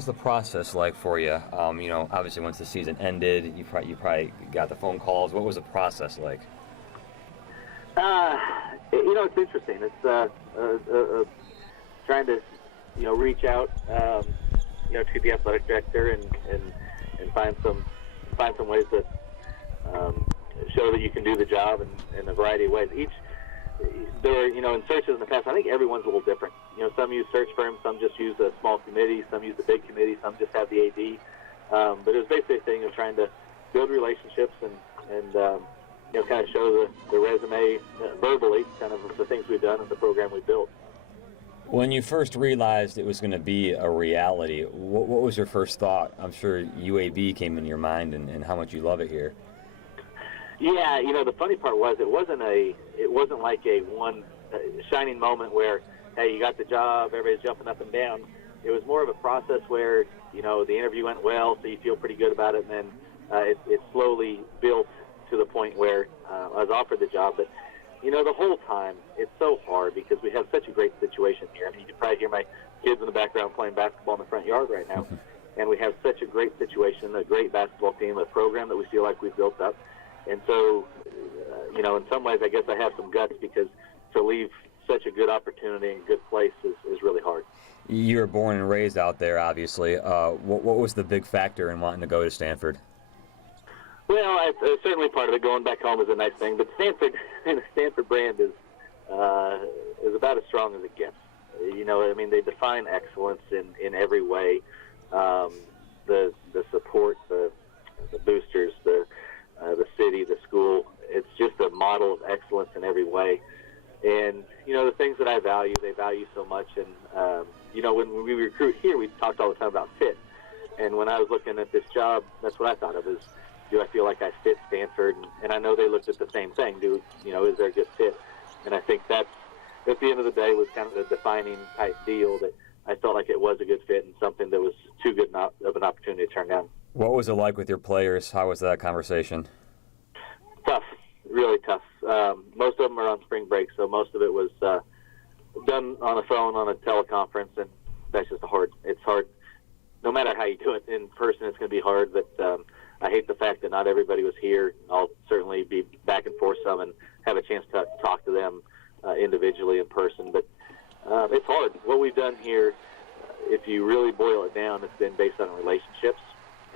was the process like for you? Obviously once the season ended, you probably got the phone calls. What was the process like? It's interesting. It's trying to, reach out, to the athletic director and find some ways to show that you can do the job in a variety of ways. In searches in the past, I think everyone's a little different. Some use search firms, some just use a small committee, some use a big committee, some just have the AD. But it was basically a thing of trying to build relationships and kind of show the resume verbally, kind of the things we've done and the program we built. When you first realized it was going to be a reality, what was your first thought? I'm sure UAB came into your mind and how much you love it here. Yeah, the funny part was it wasn't like a one shining moment where, hey, you got the job, everybody's jumping up and down. It was more of a process where, the interview went well, so you feel pretty good about it, and then it slowly built to the point where I was offered the job. But, the whole time, it's so hard because we have such a great situation here. I mean, you can probably hear my kids in the background playing basketball in the front yard right now. And we have such a great situation, a great basketball team, a program that we feel like we've built up. And so, in some ways, I guess I have some guts because to leave such a good opportunity and good place is really hard. You were born and raised out there, obviously. What was the big factor in wanting to go to Stanford? Well, certainly part of it. Going back home is a nice thing, but Stanford and the Stanford brand is about as strong as it gets. They define excellence in every way. The support, the boosters, the city, the school. It's just a model of excellence in every way. And, the things that I value, they value so much. And, when we recruit here, we talked all the time about fit. And when I was looking at this job, that's what I thought of is, do I feel like I fit Stanford? And I know they looked at the same thing. Is there a good fit? And I think that's, at the end of the day, was kind of the defining type deal that I felt like it was a good fit and something that was too good of an opportunity to turn down. What was it like with your players? How was that conversation? Tough, really tough. Most of them are on spring break, so most of it was done on a phone, on a teleconference, and that's just it's hard. No matter how you do it in person, it's going to be hard, but I hate the fact that not everybody was here. I'll certainly be back and forth some and have a chance to talk to them individually in person, but it's hard. What we've done here, if you really boil it down, it's been based on relationships.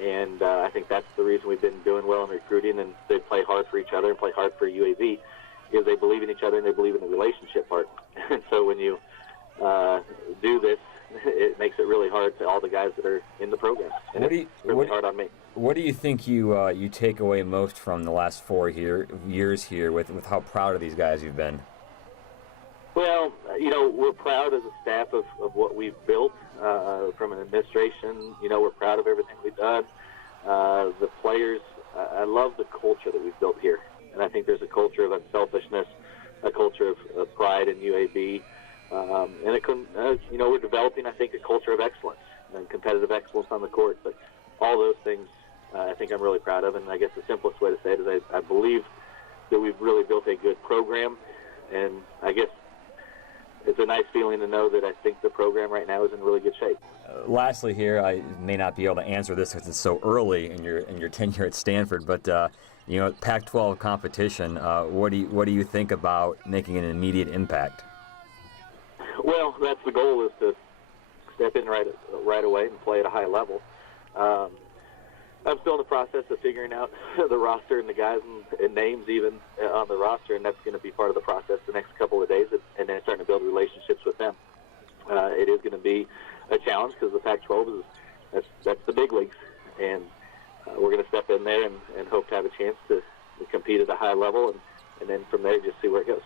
And I think that's the reason we've been doing well in recruiting, and they play hard for each other and play hard for UAB, is they believe in each other and they believe in the relationship part. And so when you do this, it makes it really hard to all the guys that are in the program. And it's really hard on me. What do you think you take away most from the last 4 years here with how proud of these guys you've been? Well, we're proud as a staff of what we've built from an administration. We're proud of everything we've done. The players, I love the culture that we've built here. And I think there's a culture of unselfishness, a culture of pride in UAB. And we're developing, I think, a culture of excellence and competitive excellence on the court. But all those things I think I'm really proud of. And I guess the simplest way to say it is I believe that we've really built a good program. And I guess it's a nice feeling to know that I think the program right now is in really good shape. Lastly here, I may not be able to answer this because it's so early in your tenure at Stanford, but Pac-12 competition, what do you think about making an immediate impact? Well, that's the goal, is to step in right away and play at a high level. I'm still in the process of figuring out the roster and the guys and names even on the roster, and that's going to be part of the process the next couple of days, and then starting to build relationships with them. It is going to be a challenge because the Pac-12 that's the big leagues, and we're going to step in there and hope to have a chance to compete at a high level, and then from there just see where it goes.